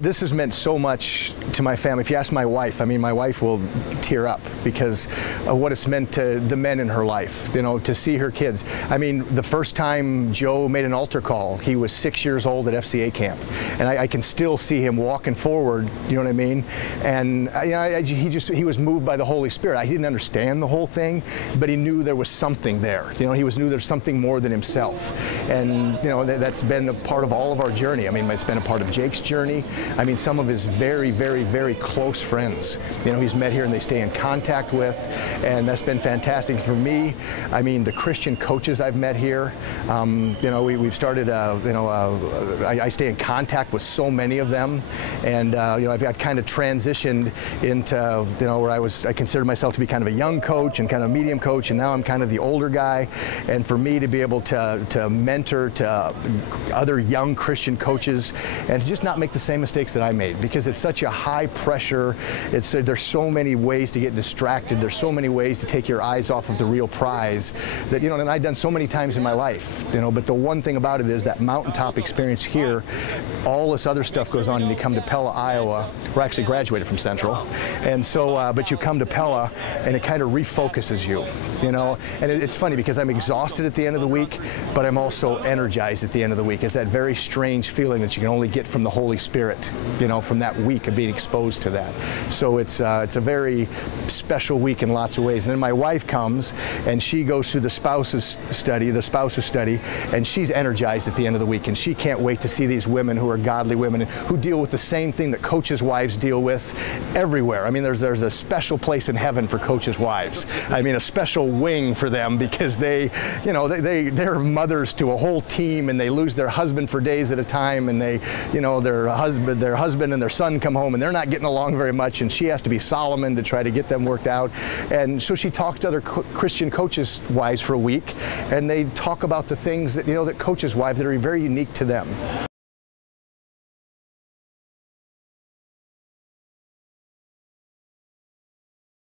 This has meant so much to my family. If you ask my wife, I mean, my wife will tear up because of what it's meant to the men in her life, you know, to see her kids. I mean, the first time Joe made an altar call, he was 6 years old at FCA camp. And I can still see him walking forward, you know what I mean? And you know, he was moved by the Holy Spirit. I didn't understand the whole thing, but he knew there was something there. You know, knew there's something more than himself. And, you know, that's been a part of all of our journey. I mean, it's been a part of Jake's journey. I mean, some of his very, very, very close friends, you know, he's met here and they stay in contact with, and that's been fantastic for me. I mean, the Christian coaches I've met here, you know, we've started, I stay in contact with so many of them, and, you know, I've kind of transitioned into, you know, where I considered myself to be kind of a young coach and kind of a medium coach, and now I'm kind of the older guy, and for me to be able to mentor to other young Christian coaches and to just not make the same mistakes that I made, because it's such a high pressure. There's so many ways to get distracted. There's so many ways to take your eyes off of the real prize that, you know, and I've done so many times in my life, you know, but the one thing about it is that mountaintop experience here, all this other stuff goes on, and you come to Pella, Iowa. We're actually graduated from Central. And so, but you come to Pella and it kind of refocuses you, you know, and it's funny because I'm exhausted at the end of the week, but I'm also energized at the end of the week. It's that very strange feeling that you can only get from the Holy Spirit, you know, from that week of being exposed to that. So it's a very special week in lots of ways. And then my wife comes and she goes through the spouses study, and she's energized at the end of the week, and she can't wait to see these women who are godly women who deal with the same thing that coaches' wives deal with everywhere. I mean, there's a special place in heaven for coaches' wives. I mean, a special wing for them, because they, you know, they're mothers to a whole team, and they lose their husband for days at a time, and they, you know, their husband and their son come home and they're not getting along very much, and she has to be Solomon to try to get them worked out. And so she talks to other Christian coaches' wives for a week, and they talk about the things that, you know, that coaches' wives that are very unique to them.